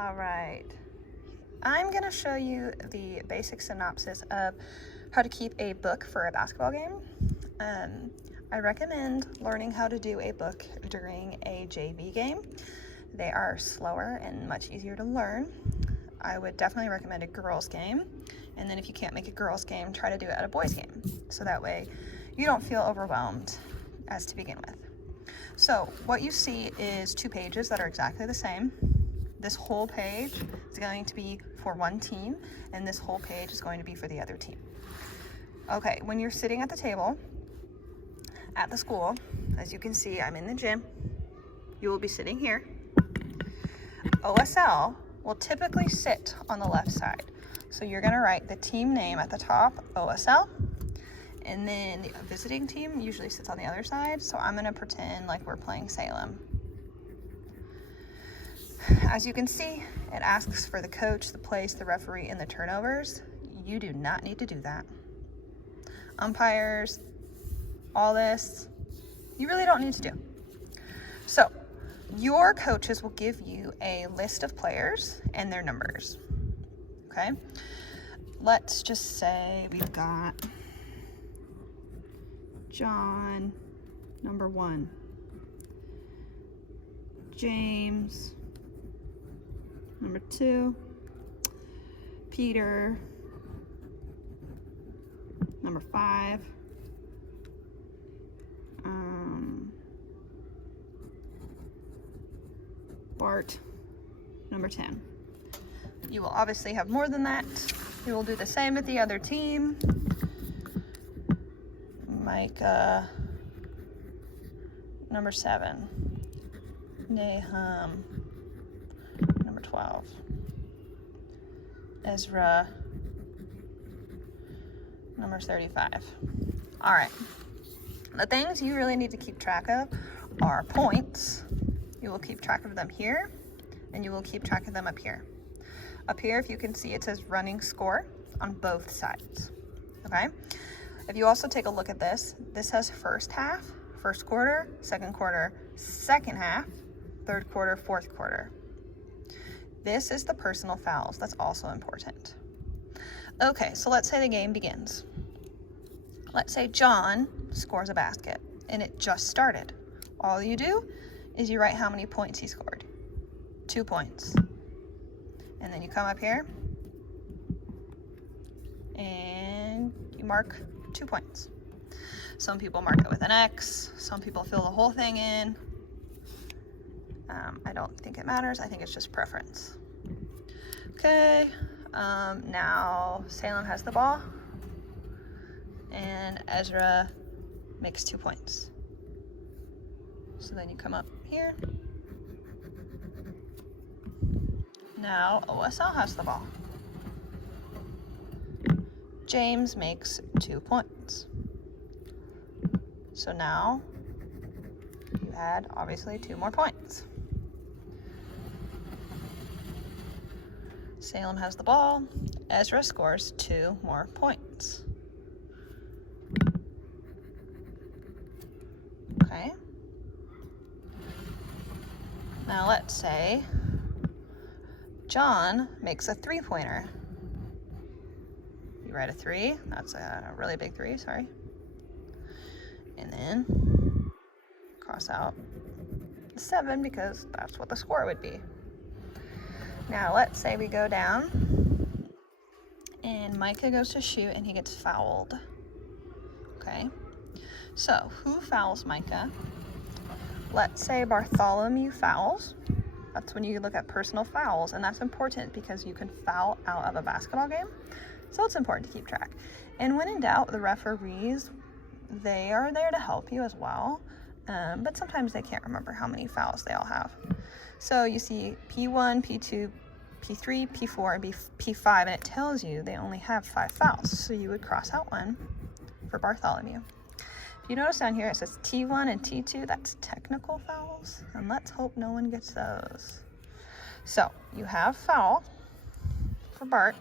All right, I'm gonna show you the basic synopsis of how to keep a book for a basketball game. I recommend learning how to do a book during a JV game. They are slower and much easier to learn. I would definitely recommend a girls game, and then if you can't make a girls game, try to do it at a boys game, so that way you don't feel overwhelmed as to begin with. So what you see is 2 pages that are exactly the same. This whole page is going to be for one team, and this whole page is going to be for the other team. Okay, when you're sitting at the table at the school, as you can see, I'm in the gym. You will be sitting here. OSL will typically sit on the left side. So you're gonna write the team name at the top, OSL, and then the visiting team usually sits on the other side. So I'm gonna pretend like we're playing Salem. As you can see, it asks for the coach, the place, the referee, and the turnovers. You do not need to do that. Umpires, all this, you really don't need to do. So your coaches will give you a list of players and their numbers, okay? Let's just say we've got John, number 1, James, number 2, Peter, number 5, Bart, number 10. You will obviously have more than that. You will do the same with the other team. Micah, number 7. Nahum, number 12. Ezra, number 35. All right. The things you really need to keep track of are points. You will keep track of them here, and you will keep track of them up here. Up here, if you can see, it says running score on both sides, okay? If you also take a look at this, this has first half, first quarter, second half, third quarter, fourth quarter. This is the personal fouls. That's also important. Okay, so let's say the game begins. Let's say John scores a basket, and it just started. All you do is you write how many points he scored. 2 points. And then you come up here and you mark 2 points. Some people mark it with an X. Some people fill the whole thing in. I don't think it matters. I think it's just preference. Okay, now Salem has the ball and Ezra makes 2 points. So then you come up here. Now OSL has the ball. James makes 2 points. So now you add obviously 2 more points. Salem has the ball. Ezra scores 2 more points. Okay. Now let's say John makes a 3-pointer. You write a 3, that's a really big 3, sorry. And then cross out the 7 because that's what the score would be. Now let's say we go down and Micah goes to shoot and he gets fouled. Okay, so who fouls Micah? Let's say Bartholomew fouls. That's when you look at personal fouls, and that's important because you can foul out of a basketball game. So it's important to keep track. And when in doubt, the referees, they are there to help you as well. But sometimes they can't remember how many fouls they all have. So you see P1, P2, P3, P4, and P5, and it tells you they only have 5 fouls. So you would cross out 1 for Bartholomew. If you notice down here, it says T1 and T2, that's technical fouls, and let's hope no one gets those. So you have foul for Bart,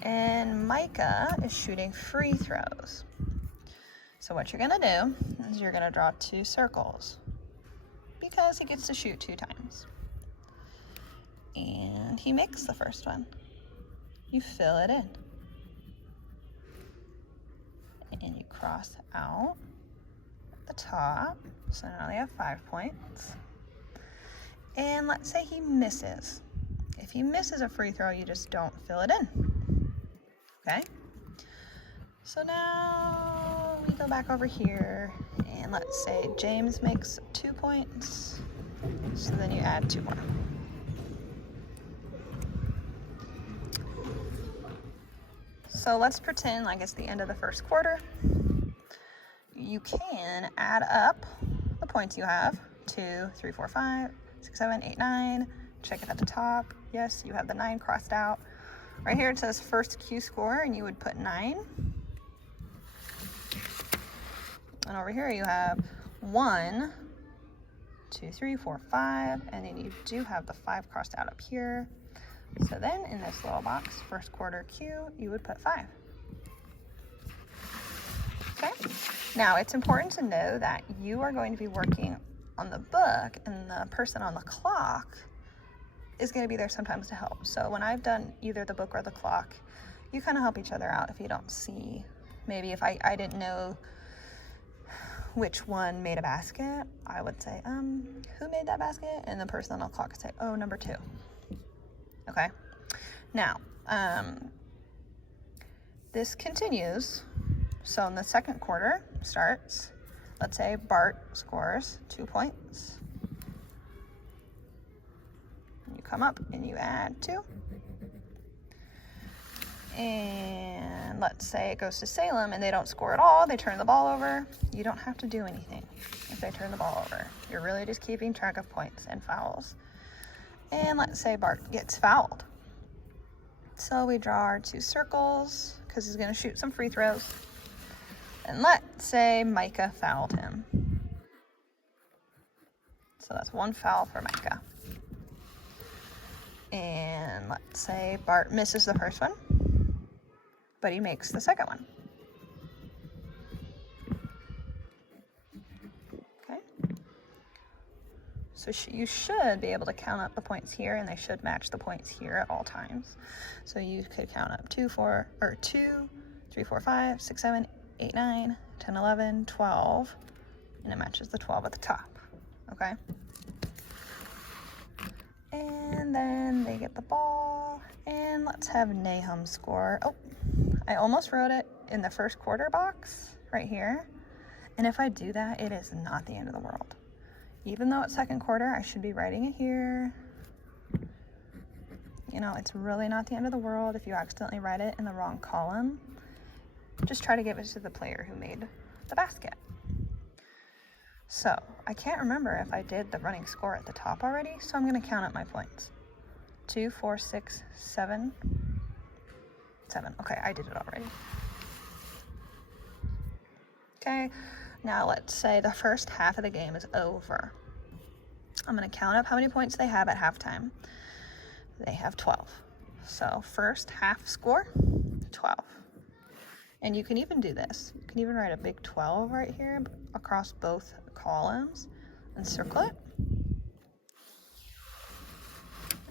and Micah is shooting free throws. So what you're gonna do is you're gonna draw 2 circles because he gets to shoot 2 times. And and he makes the first one. You fill it in. And you cross out the top. So now they have 5 points. And let's say he misses. If he misses a free throw, you just don't fill it in. Okay? So now we go back over here, and let's say James makes 2 points. So then you add 2 more. So let's pretend like it's the end of the first quarter. You can add up the points you have. 2, 3, 4, 5, 6, 7, 8, 9. Check it at the top. Yes, you have the 9 crossed out. Right here it says first Q score, and you would put 9. And over here you have 1, 2, 3, 4, 5, and then you do have the 5 crossed out up here. So then in this little box, first quarter Q, you would put 5. Okay? Now it's important to know that you are going to be working on the book, and the person on the clock is going to be there sometimes to help. So when I've done either the book or the clock, you kind of help each other out if you don't see. Maybe if I didn't know which one made a basket, I would say, who made that basket? And the person on the clock would say, oh, number 2. Okay. Now, this continues. So in the second quarter starts, let's say Bart scores 2 points. You come up and you add 2. And let's say it goes to Salem and they don't score at all. They turn the ball over. You don't have to do anything if they turn the ball over. You're really just keeping track of points and fouls. And let's say Bart gets fouled. So we draw our 2 circles because he's going to shoot some free throws. And let's say Micah fouled him. So that's 1 foul for Micah. And let's say Bart misses the first one, but he makes the second one. Okay. So you should be able to count up the points here, and they should match the points here at all times. So you could count up 2, 3, 4, 5, 6, 7, 8, 9, 10, 11, 12, and it matches the 12 at the top. Okay. And then they get the ball, and let's have Nahum score. Oh, I almost wrote it in the first quarter box right here. And if I do that, it is not the end of the world. Even though it's second quarter, I should be writing it here. You know, it's really not the end of the world if you accidentally write it in the wrong column. Just try to give it to the player who made the basket. So I can't remember if I did the running score at the top already, so I'm going to count up my points. 2, 4, 6, 7. 7. Okay, I did it already. Okay, now let's say the first half of the game is over. I'm going to count up how many points they have at halftime. They have 12. So first half score, 12. And you can even do this. You can even write a big 12 right here across both columns and circle it.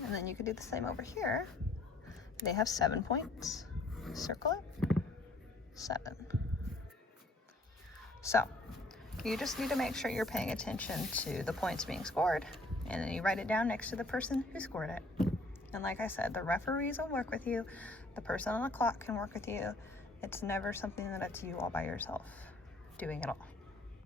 And then you could do the same over here. They have 7 points. Circle it. 7. So you just need to make sure you're paying attention to the points being scored, and then you write it down next to the person who scored it. And like I said, the referees will work with you. The person on the clock can work with you. It's never something that it's you all by yourself doing it all.